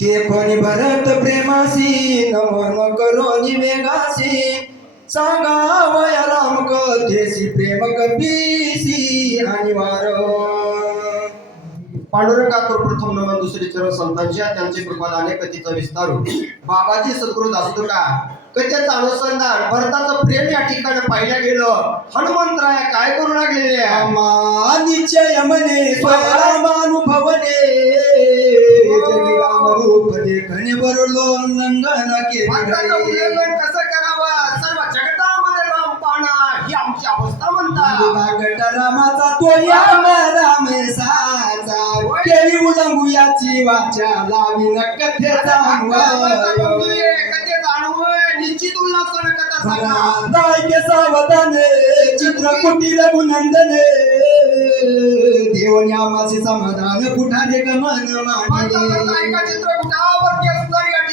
ते कोणी भरत प्रेमासी नमन करोनी वेगासी. सांगावया राम कथेसी प्रेम कपीसी आणि वार. पांडुरंगाकर प्रथम नमन दुसरे चरण संतांच्या त्यांचे कृपादाने कथेचा विस्तारू. बाबाजी सद्गुरु दासतुका कथेचं अनुसंधान भरताचं प्रेम या ठिकाणी पाहिलं गेलं. हनुमंतराय काय करू लागलेले निश्चय मने स्वरामानुभवने. जगी राम रूप देखणे बरलो लंघन मात्राचं उल्लंघन कसं करावं? सर्व जगतामध्ये राम पाहणं ही आमची अवस्था म्हणतात. रामाचा तो या राम साचा केली उलंगू याची वाचा लावी न कथेचा बंधूये, कथे जाणवं निश्चित कथा सांगा. दायके सावधाने आमाचे समाधान कुठाने गमन मांडले या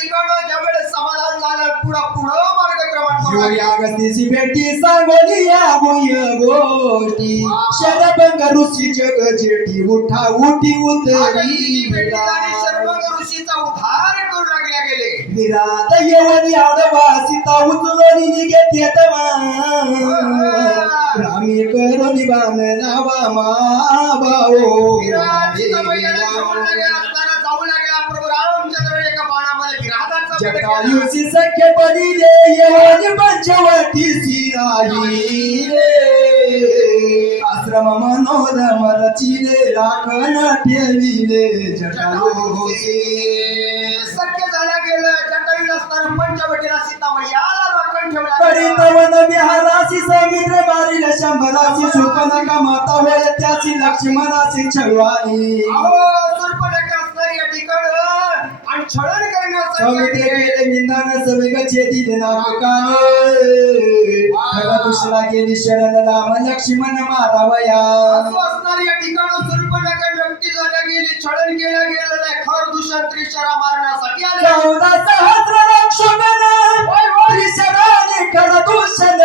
ठिकाणं ज्यावेळेस समाधान झालं पुढं पुढं मार्गक्रमण करू. लागले. अगस्तीची भेटी सांगोली या गुह्य गोष्टी शरभंग ऋषी जग जेठी उठा उठी उतरी. शर्मग ऋषीचा उद्धार करू लागल्या गेले. विरात येवनी आडवा सीता उचलून निघेत येतवा. रामी करून बाण लावा मा भाऊ. विराट जटायुसी सख्य पडिले येवनी पंचवटी सिराही रे। आश्रम मनोरम रचिले राखण ठेविले जटायुसी सत्य झाल्या गेलं जटायूला असताना पंचवटीला सीतामैयाला राखण ठेवला परितवन विहारासी समुद्र मारिल शंभरासी सुपनका माता होय त्याची लक्ष्मणाची छळवाणी अहो सुरपणखा असणारी या ठिकाणं. आणि छळण गेले निंदान सवेग खरा दुसरा गेली शरण राम लक्ष्मण मारावया. असं असणारी या ठिकाणं सुरपणखा नक्की झाल्या गेली छळण केल्या गेलेलं आहे. खर दूषण त्रिशरा मारण्यासाठी आले. चौदा सहस्र लक्ष्मण खरा दूषण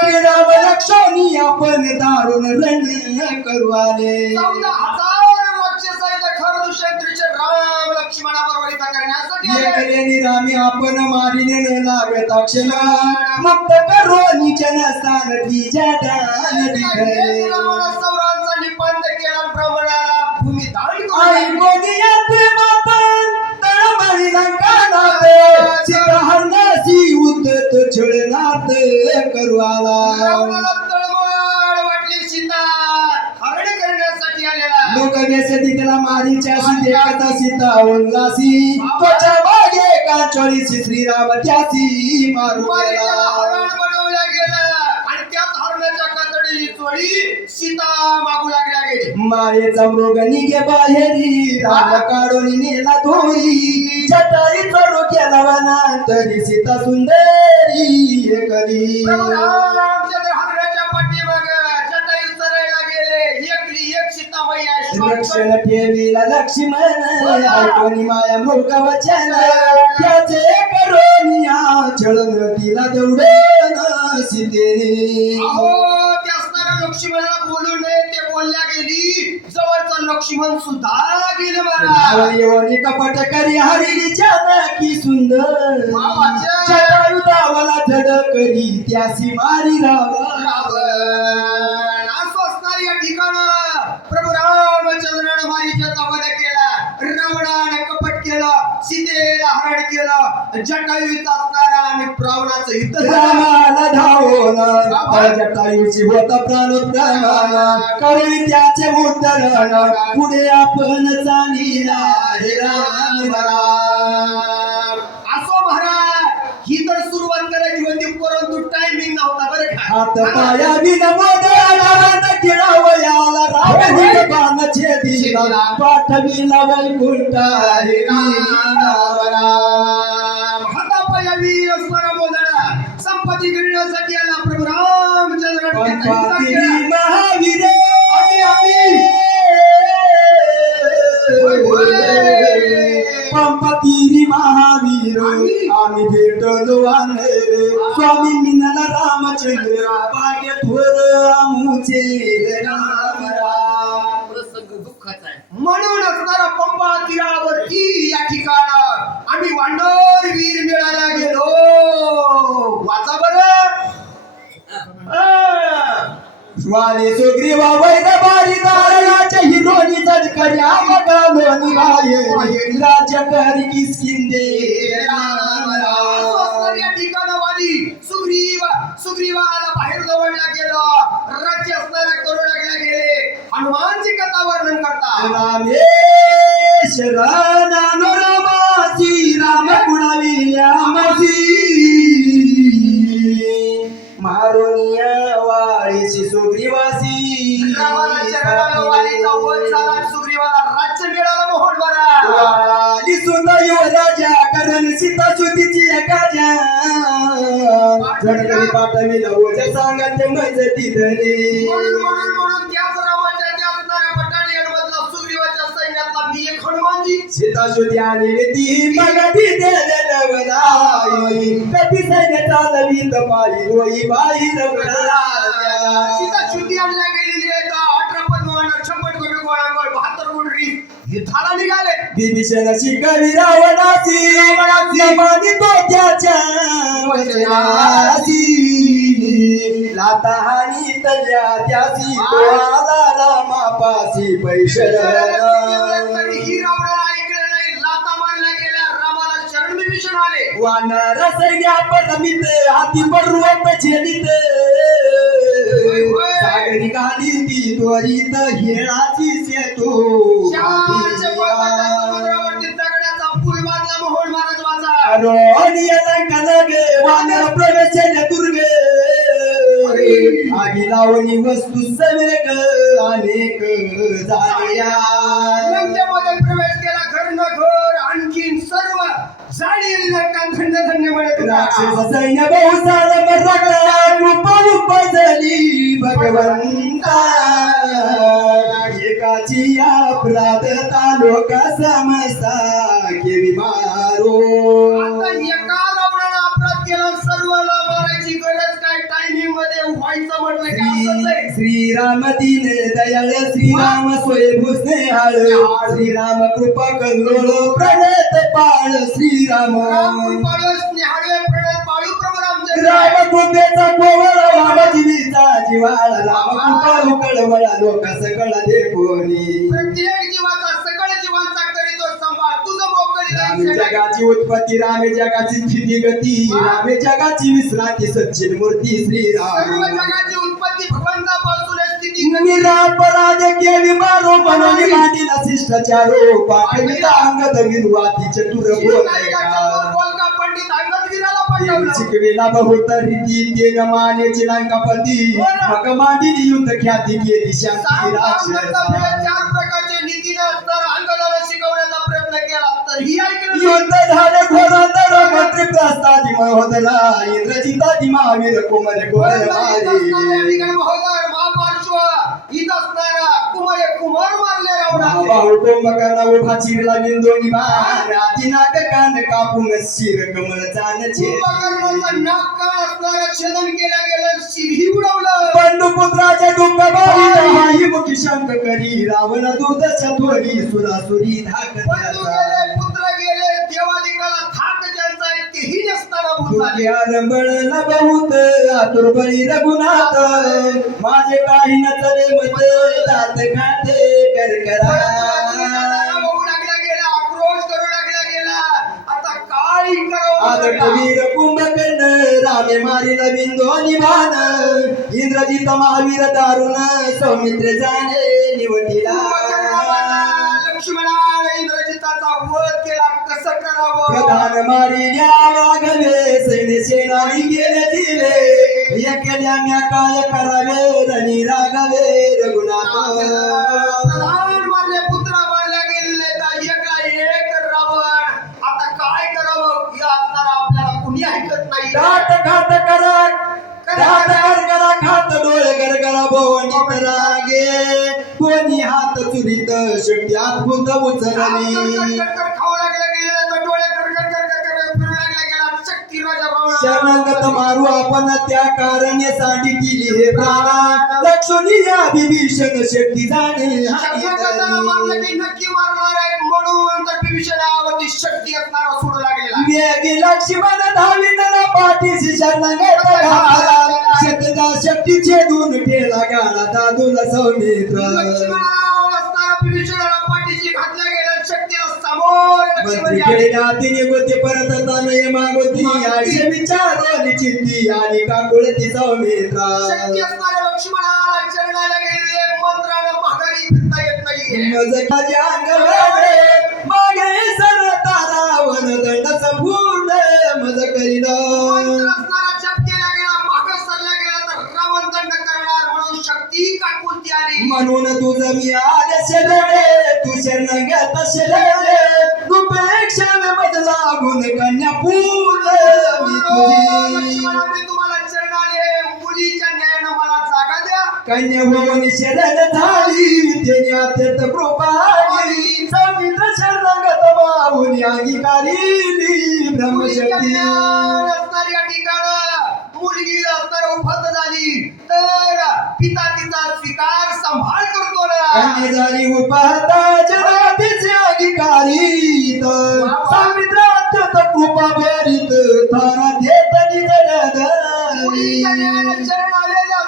श्रीराम लक्ष्मणी आपण दारुण रण करू आले. चौदा हजार राक्षस आहेत खर दूषण त्रिशर राम करण्यासाठी रामी आपण मारिले न लागत अक्षर मुक्त करो निचन स्थान द्विजा दान दिखरे सौरांचा निबंध केला ब्राह्मणाला. भूमी दान तळमळी लंकानात छळनात आला रावणाला तळमळ वाटली सीता हरण करण्यासाठी व्यसती त्याला मारीच्या देखता सीता उल्लासी त्वचा मागे कांचोळीसी श्रीराम त्याची मारू बनवलं गेलं आणि त्याच हरणाच्या कातडी चोळी सीता मागू लागल्या गेली. मायेचा मृग निघे बाहेरी राम काढून नेला धोरी. जटाई चढू केला वना तरी सीता सुंदरी करी लक्षण ठेवीला लक्ष्मण ऐकून माया मृग वचन. त्याचे करोनिया छळून तिला तेवढं सीतेने लक्ष्मणाला बोलू नये ते बोलल्या गेली. जवळचा लक्ष्मण सुद्धा गेले मला येवनी कपट करी हरिली की सुंदर. भावाच्या. जटायू दावाला जड करी त्यासी मारी रावा रावण. असं असणारी या ठिकाणं. रामचंद्रानं मारीच्या वध केला. रावणानं कपट केलं सीतेला हरण केलं जटायूचा असणारा आणि रावणाचं युद्ध रामाला धावून जटायूची होत प्राणोत्तरण करी त्याचे उद्धरण पुढे आपण चालिला हे राम राम असो महाराज ही तर नव्हता बरं हात का पाया बिन मोदयाला गिळावयाला रावणी बाण छेदिला पाठविला वैकुंठा हे राम राम हातापायावी असणारा मोदळा संपत्ती गिळण्यासाठी आला प्रभू रामचंद्र पंपातिरी महावीरे. पंपातिरी महावीर आम्ही भेटलो रे. स्वामी मिनला रामचंद्र पाट्य थोर आमुचे म्हणून असणारा पंपा तीरावरती या ठिकाणात आम्ही वांडोर वीर मिळायला गेलो. वाचा बरं. वाले सुग्री वैद बारी दारणाच्या हिरोनी चढकऱ्या बघालो निघाये राज्य कर किसकिंदे या ठिकाणावाली सुग्रीव सुग्रीवाला बाहेर जवळला गेलो. राज्य असणाऱ्या करुणाकडे गेले. हनुमानची कथा वर्णन करतात. रामेश रानो रामासी राम गुणाविल्या मारुनिया वाळीची सुग्रीवासी. सुग्रीवाला राज्य मिळाला मोहन बरा वाली सुंदर युवराजा करण सीता सुतीची एकाजा झडकरी पाठवी लवच्या सांगत मजती धरे सीता सुती ती कधी सैन्य रोई बाई सीता शुद्धी आणल्या गेलेली आहे. अठरा पद्मवान छप्पन कोटी गोळांगोळ बहात्तर कोटी युद्धाला निघाले. विभीषण शिकवी रावणाची नमानी तो त्याच्या वचनाची. लाता हानी तल्या त्याची तो आला रामापासी शरण विभीषण आले. वानर सैन्या परमित हाती पर्वत झेलित सागरी गाडी ती त्वरित हेळाची सेतू प्रवेशने दुर्गे आगी लावणी वस्तू सवेग अनेक झाल्या लंकेमध्ये प्रवेश केला घर न घर आणखीन सर्व जाळी लंका थंड थंड म्हणत होता. राक्षस सैन्य बहुसार रूप रूप झाली भगवंता एकाची समसा मारो अपराध केला सर्वाला मारायची गरज काय? टायमिंगमध्ये व्हायचं म्हटलं की असंच श्री आहे. श्रीराम दीन दयाळ श्रीराम स्वयंभू स्नेहाळ. श्रीराम कृपा कल्लोळ प्रणत पाळ. श्रीराम स्नेहाळू राम कृपेचा कोवळ राम जीवीचा जिवाळ. राम कृपा कळवळा लोक सकळ देखोनी प्रत्येक जीवाचा सकळ जीवांचा करीतो संभाळ तुझं मोकळी राम जगाची उत्पत्ती राम जगाची स्थिती गती. राम जगाची विश्रांती सच्चिन मूर्ती सर्व श्रीराम जगाची उत्पत्ती भगवंतापासून स्थिती. निरापराध केली मारो म्हणून मांडीला शिष्टाचारो पाठविला अंगद विरुवाती चतुर शिवकालिकाचा बोल बोल बोल का पंडित शिकविला बहुत रीती तेन माने चिलांकापती मग मांडीली युद्ध ख्याती केली शांती चार प्रकारचे नीतीने असणारा अंगदाला शिकवण्याचा प्रयत्न केला ऐकलं. युद्ध झाले घोरातर मारे. महापार्श्व, इथं असणारा कुमार कुमार मारले रावणाचे. बाहू कोंबकाला उभा चिरला बिंदोनी बाण. आधी नाक कान कापून शिर कमल चान कुंभकर्णाचं नाक कान असणारं छेदन केलं गेलं शिरही उडवलं. पंडुपुत्राच्या दुःख बाई! मुखी शंक करी रावण दूध चतुरी सुरासुरी धाक पुत्र गेले देवादिकाला थाट तेही नसताना भूत झाले. रंबळ न बहुत आतुर बळी रघुनाथ. माझे काही न चले मत दात खाते कर करा होऊ लागला गेला आक्रोश करू लागला गेला आता काय कुंभकर्ण रामे मारिला बिंदो निभान. इंद्रजित महावीर दारुण सौमित्र जाणे निवटीला कुंभकर्णाला कसं करावं? प्रधान मारिल्या वागवे सैन्य सेनानी गेले दिले. एकल्या काय करावे रणी रागवे रघुनाथ प्रधान मारले पुत्र मारल्या तर एकला एक रावण. आता काय करावं? या असणारा आपल्याला कुणी ऐकत नाही. घात घात करा. घात कर. खात डोळे कर करा भवनी रागे कोणी हात चुरीत शेवटी अद्भुत उचलली. खाऊ लागला शरणंगत मारू आपण त्या कारणे साठी दिली हे प्राणा. लक्ष्मी या विभीषण शक्ती जाणे शक्यताला मारलं की नक्की मारणार आहे. म्हणून तर विभीषण रावणावरती शक्ती असणारा सोडू लागलेला वेगी लक्ष्मण पाठीशी शतदा शक्ती छेदून गाडा दादूला सौमित्र. असणारा विभीषणाला पाठीशी घातल्या नातीने गोती परत तानये मागोती आयुष्य विचारली चित्ती आणि काकुळती सौमित्रा. लक्ष्मणाला चरणाला गेले मंत्रानं माघारी फिरता येत नाहीये. मजकाचे अंग मागे सर तारावन दंड संपूर्ण मज करीन काकुलती आली. म्हणून तुझं मी आले शेलडे तू शरण घेत शेलडे रुपेक्षा बदला गुण कन्या पूर्ण मी मुलीच्या न्यायानं मला जागा द्या. कन्या होऊन शरण झाली त्याने अत्यंत कृपाली समित्र शरणागत बाहुनी अंगीकारिली मुलीच्या ब्रह्मशक्ती न्यायानं असणारी या ठिकाणं मुलगी असणार उपत झाली तर पिता तिचा स्वीकार संभाळ करतो ना. झाली उपाता जगातीचे अधिकारी तर अत्यंत कृपा भरित थारा देत मुलीच्या निजरद न्यायानं चरण आलेल्या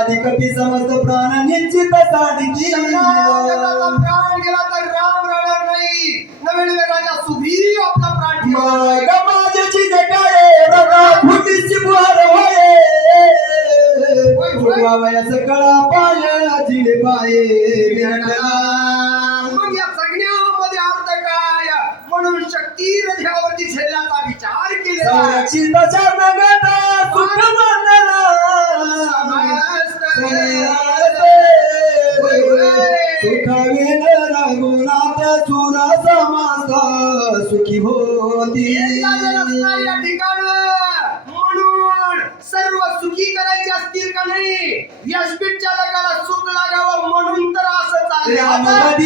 कपी समस्त प्राण निश्चित शरणागताचा प्राण गेला तर राम राहणार नाही. नवीन राजा सुग्रीव आपला प्राण माझ्याची काय बघा फुटीची बुहार होये वयाच कळा पाय जिडे पाये मग या सगळ्यामध्ये अर्थ काय? म्हणून शक्ती रथावरती झेलण्याचा विचार केलेला आहे. संरक्षित शरणगता सुख सुखविन रघुनाथ सुखी होती म्हणून सर्व सुखी करायचे असतील का नाही व्यासपीठ चालकाला सुख लागावं म्हणून तर असं चाललंय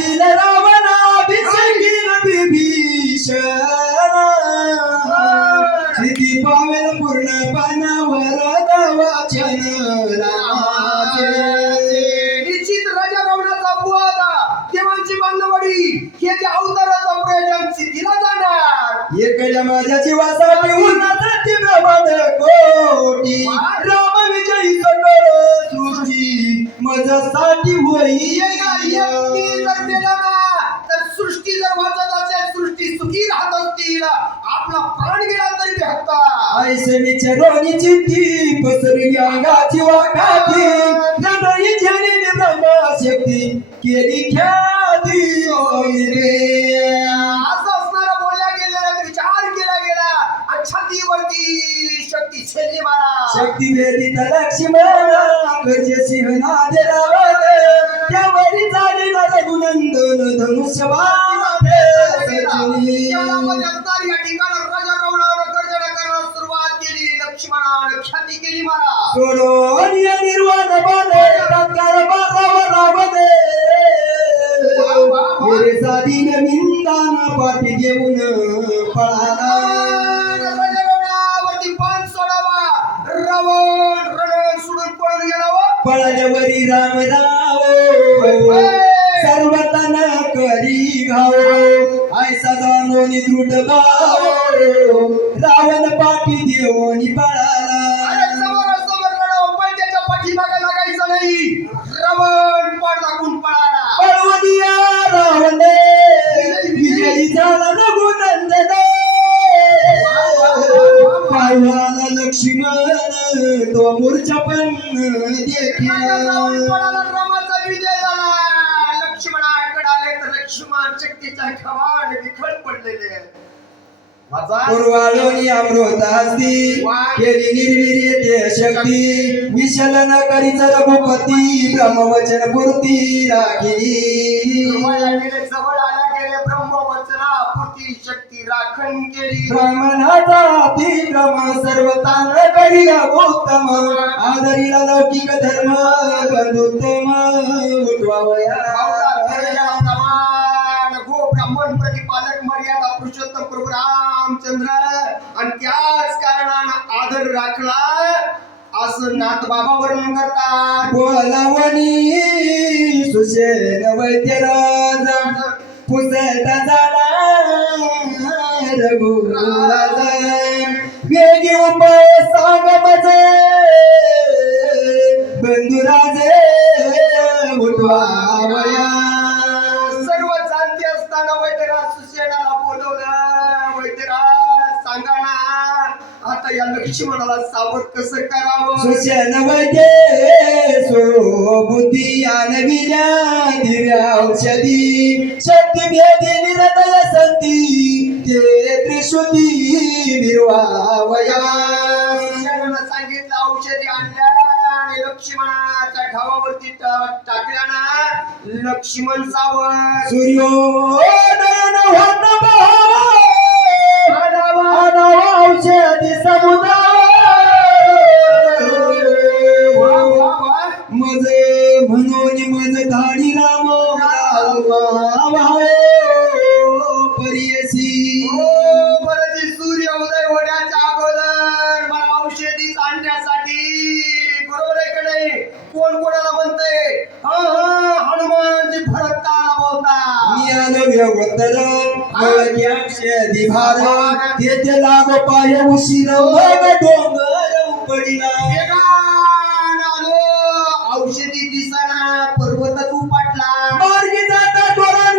शक्ती वेदित लक्ष्मण गजे सिंहनाद रावण त्यावरी झालेला रघुनंदन धनुष्य सोडून निर्वाण बाधे रत्नार बाजावर रावणे. हिरे साधीन मिंदान पाठी घेऊन पळाला. पळाल्यावरी राम राव. सर्वतन करी घाव ऐसा जाणून द्रुट गाव रावण पाठी देऊन अरे पळाला पाठीमागे लागायचं नाही. रावण पाठ दाखवून पळाला. पळवनिया रावणे. विजयी झाला रघुनंदन. पाहिला लक्ष्मण तो मूर्छा पण रामाचा विजय झाला लक्ष्मणाकडे आले तर लक्ष्मण शक्तीच्या खवाड विखळ पडलेले. केली शक्ती. विशल न करीच रघुपती ब्रह्मवचन पूर्ती गेले जवळ ब्राह्मणाचा अति ब्रह्म सर्व तान करिला उत्तम. आदरिला लौकिक धर्म बंधुत्तम उठवावया. गो ब्राह्मण प्रतिपालक मर्यादा पुरुषोत्तम प्रभू रामचंद्र. आणि त्याच कारणानं आदर राखला असं नाथ बाबा वर्णन करतात. बोलावणी सुशेन वैद्यराज. पुसत झाला रघुराज उपाय सांग मजे बंधुराजे उठवावया. सर्व जाणते असताना वैद्यराज सुसेनाला बोलवलं. वैद्यराज सांगा ना आता या लक्ष्मणाला सावध कसं करावं? सुशन वैद्ये सोबुद्धी आणविल्या दिव्या औषधी. शक्ती भेदी निरतय संती ते त्रिशुती विरवावया लक्ष्मणानं सांगितलं औषधी आणल्या आणि लक्ष्मणाच्या घावावरती टा- टाकल्या ना लक्ष्मण होत आणावा. औषधी समुदाय. मज म्हणून मज धाडी राम परियसी. पाय उशीर डोंगर उपडिला. औषधी दिसना पर्वत उपाटला मार्गी जाता तव राम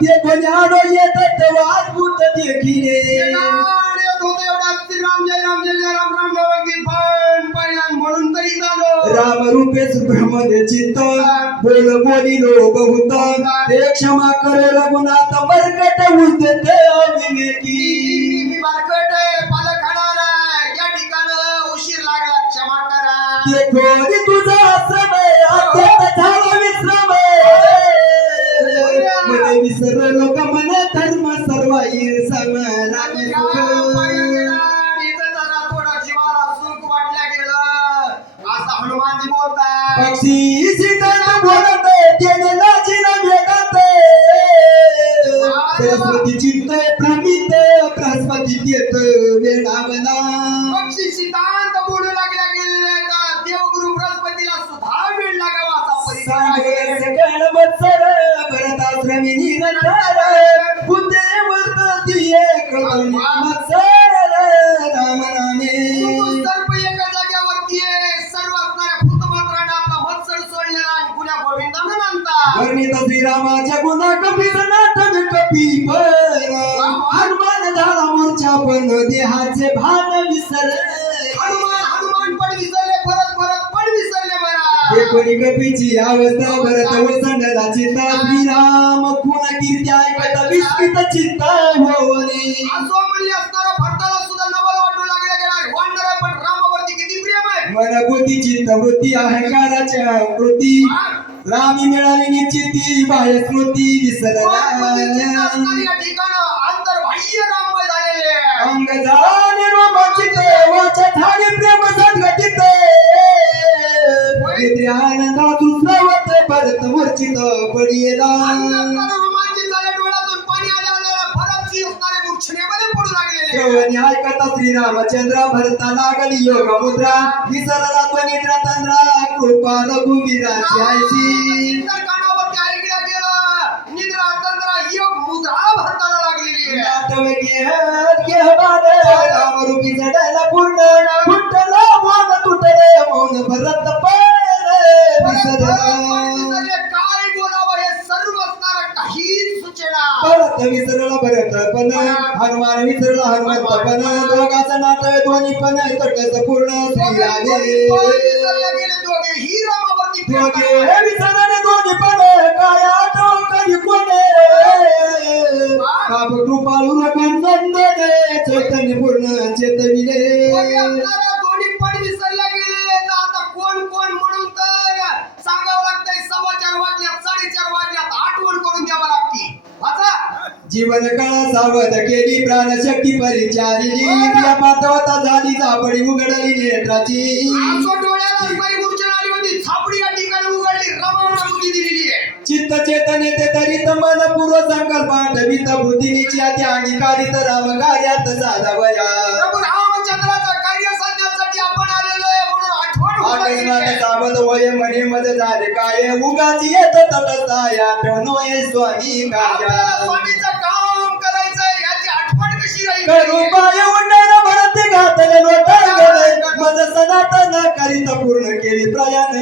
ते कोण्याडो येत तेव्हा अद्भुत देखिले श्रीराम जय राम जय जय राम राम नावांकी पण म्हणून तरी झालो राम रूपेच ब्रह्मदे चित्त बोल बोलिलो बहुत ते क्षमा कर रघुनाथ बरकट उद्यत अविवेकी बरकट बारकट पालक खाणार या ठिकाणी उशीर लागला क्षमा करा ते कोणी तुझा आश्रम आहे अत्यंत झाला विश्रम मने विसरलो का मने धर्म सर्व समना या बोलतात पक्षी सीताना बोलत त्याने नाचिन वेगात सरस्वती चिंत प्रमित बृहस्पती भान विसर हनुमान हनुमान पण विसरले परत परत पण विसरले मला कोणी कपीची अवस्था भरत वसंडला चित्ता श्रीराम गुण कीर्ती ऐकत विस्मित चित्ता होवनी असो म्हणले असणारा भरताला सुद्धा नवल वाटू लागला गेला वांडर पण रामावरती किती प्रेम आहे. मन बुद्धी चित्त वृत्ती अहंकाराच्या वृत्ती रामी मिळाली निश्चिती बाह्य स्मृती विसरला ठिकाणं आंतरबाह्य. अंग जाणे रोमांचित वाचा ठाणे प्रेम संघटित आनंदा दुसरावत भरत मूर्छित पडियला अंतःकरण रोमांचित झाले, डोळ्यातून पाणी आले आले, भरत सिंह असणारे मूर्छनेमध्ये पडू लागलेले श्रवणी ऐकता श्रीरामचंद्र भरता लागली योग मुद्रा विसरला तो निद्रा तंद्रा कृपा रघुवीराची आयसी. निद्रा तंद्रा योग मुद्रा भरताना घे बाद पूर्ण फुटला मौन तुटले मौन भरत पण विसरला काय बोलावं हे सर्व असणारा काहीच सुचेना। भरत विसरला भरत पण हनुमान विसरला हनुमंत पण दोघाचं नाटक दोन्ही पण तटच पूर्ण विसरले गेले दोघे ही रामावरती दोघे. जीवन काळ सावध केली प्राणशक्ती परिचारिली. प्रिया पाठवता झाली झापडी उघडली नेत्राची. या चित्त चेतने ते तरी मन पूर्व संकल्प आठवित बुद्धिनीची अति हानिकारित राम कार्यात साधावया. सावध म्हणे झाले काय? उगाची येत आठवणोय स्वामी करीत पूर्ण केली प्रयाण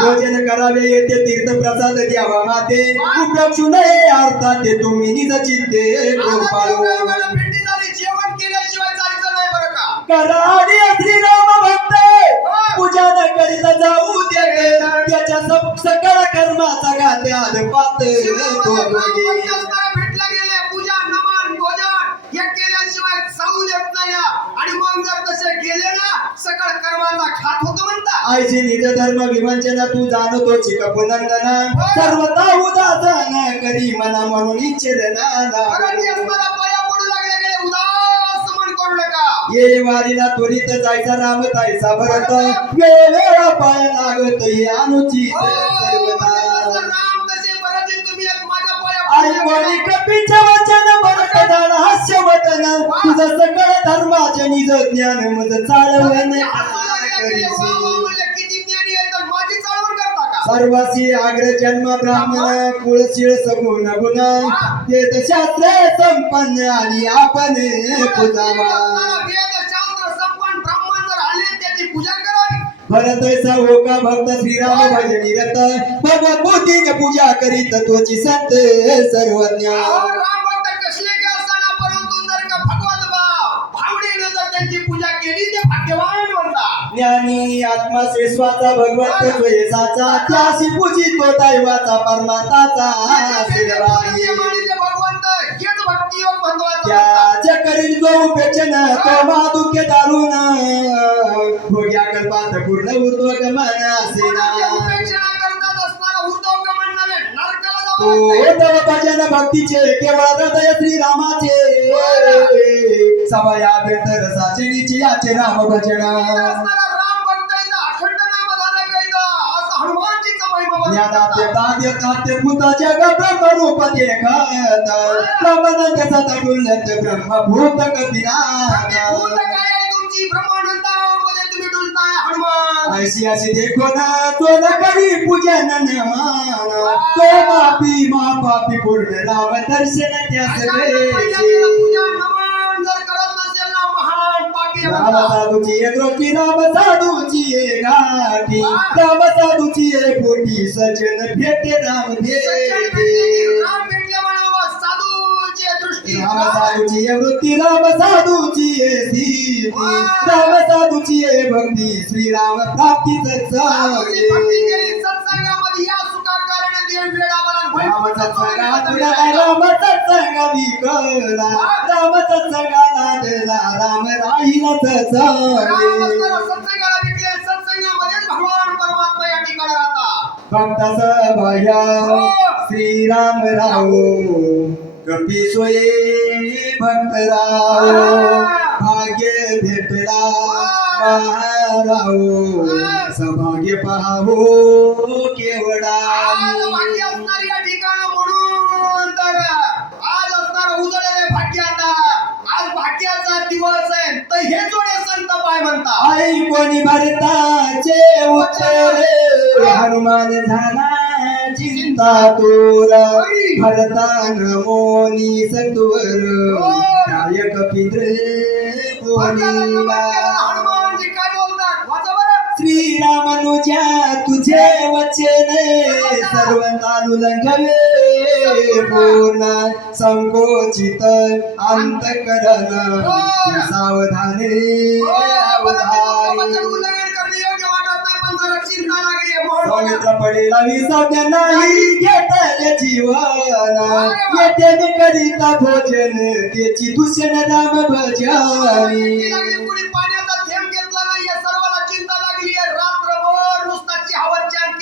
भोजन करावे येते तीर्थ प्रसाद द्यावा माते. उपलक्षू नये अर्थात ते तुम्ही निज जेवण केल्याशिवाय पूजा न करीत जाऊ दे त्याच्या सब- सकळ कर्माचा पात. तो. भेटला पूजा नमन भोजन हे केल्याशिवाय जाऊ देत नाही. आणि मग जर तसे गेले ना सकळ कर्माचा खात होतो म्हणता. आईची निज धर्म विवंचना तू जाणतो चिक पुनंदना सर्वता उदासन करी मना म्हणून इच्छेद करू नका. ये वारीला त्वरित जायचा राम तायचा भरत वेळेला पाय लागत अनुचित हो, आई पडू वडी लागले. कपीचे वचन भरत झाला हास्य वतन तुझं सकळ धर्माचे निज ज्ञान मज चालवण ते सर्वसी आग्र जन्म ब्राह्मण कुळशीळ सगुण गुण वेद शास्त्र संपन्न आणि आपण पूजावा. भरत हो का भक्त श्रीराम भजनी रत भगवत बुद्धीने पूजा करीत तोची संत सर्वज्ञ. भगवत भाव. भावनेनं जर त्यांची पूजा केली ज्ञानी आत्मा श्रेष्ठाचा भगवंत द्वेषाचा त्याशी पूजितो दैवाचा परमाताचा महत्त्वाचा त्याच्या करील जो उपेक्षण तो माधुक्य दारुण. भोग्या कल्पात पूर्ण उद्योग मन असेना लागतंय. तव भजन भक्तीचे केवळ हृदय श्रीरामाचे. सवया व्यर्थ रसाचे निचयाचे राम भजन. राम अखंड नाम झालं हनुमानजीचं महिमा तात्य भूत जग ब्रह्मरूप देखत ब्रह्मनंद सतडुल्लत ब्रह्मभूत आम्ही कपिनाथ भूत काय आहे तुमची? ब्रह्मानंदामध्ये तुम्ही डुलताय हनुमान. ऐशी अशी देखो ना तो न करी पूजन न मान तो मापी पूर्ण राम दर्शन त्यास. नमन जर करत नसेल ना महान पापी राम. साधूची दृष्टी राम साधूची गाठी राम साधूची पोटी सजन भेटे राम की राम साधूची वृत्ती राम साधूची सिद्धी राम साधूची भक्ती श्रीराम प्राप्तीच चांगली. राम भक्ताच भया श्रीराम राव कपी सोये भक्त राव भाग्य भेटला. महाराव सभाग्य पाहावो केवडा. असणार या ठिकाण म्हणून तर आज असणार उजळलेले भाग्य आता. आज भाग्याचा दिवस आहे. तर हे जोडे संत पाय म्हणतात. आई कोणी भरताचे उचले हनुमान झाला चिंता तोर भरतान मोनी सत्वर नायक पिंद्र कोणी बोलतात वाचा बरं श्रीरामनुजा तुझे वचन सर्वतानुलंघवे पूर्ण संकोचित अंतकरण सावधाने हो, नाही पडेला नाही घेतले जीवन. येते मी करीता भोजन त्याची दूषण राम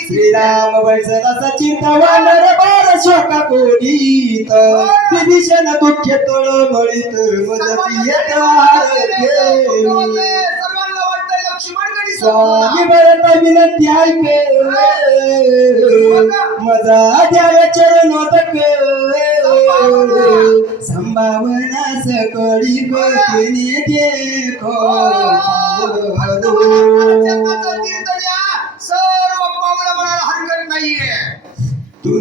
श्रीराम वैसदाचा चिंता वानर बार शोका कोडीत विभीषण दुःख मदती वाटतंय लक्ष्मण कधी स्वामी भरत विनंती ऐके मजा द्यावे चरणोदक संभावना सकळी गतीने देखो हरकत नाहीये. तू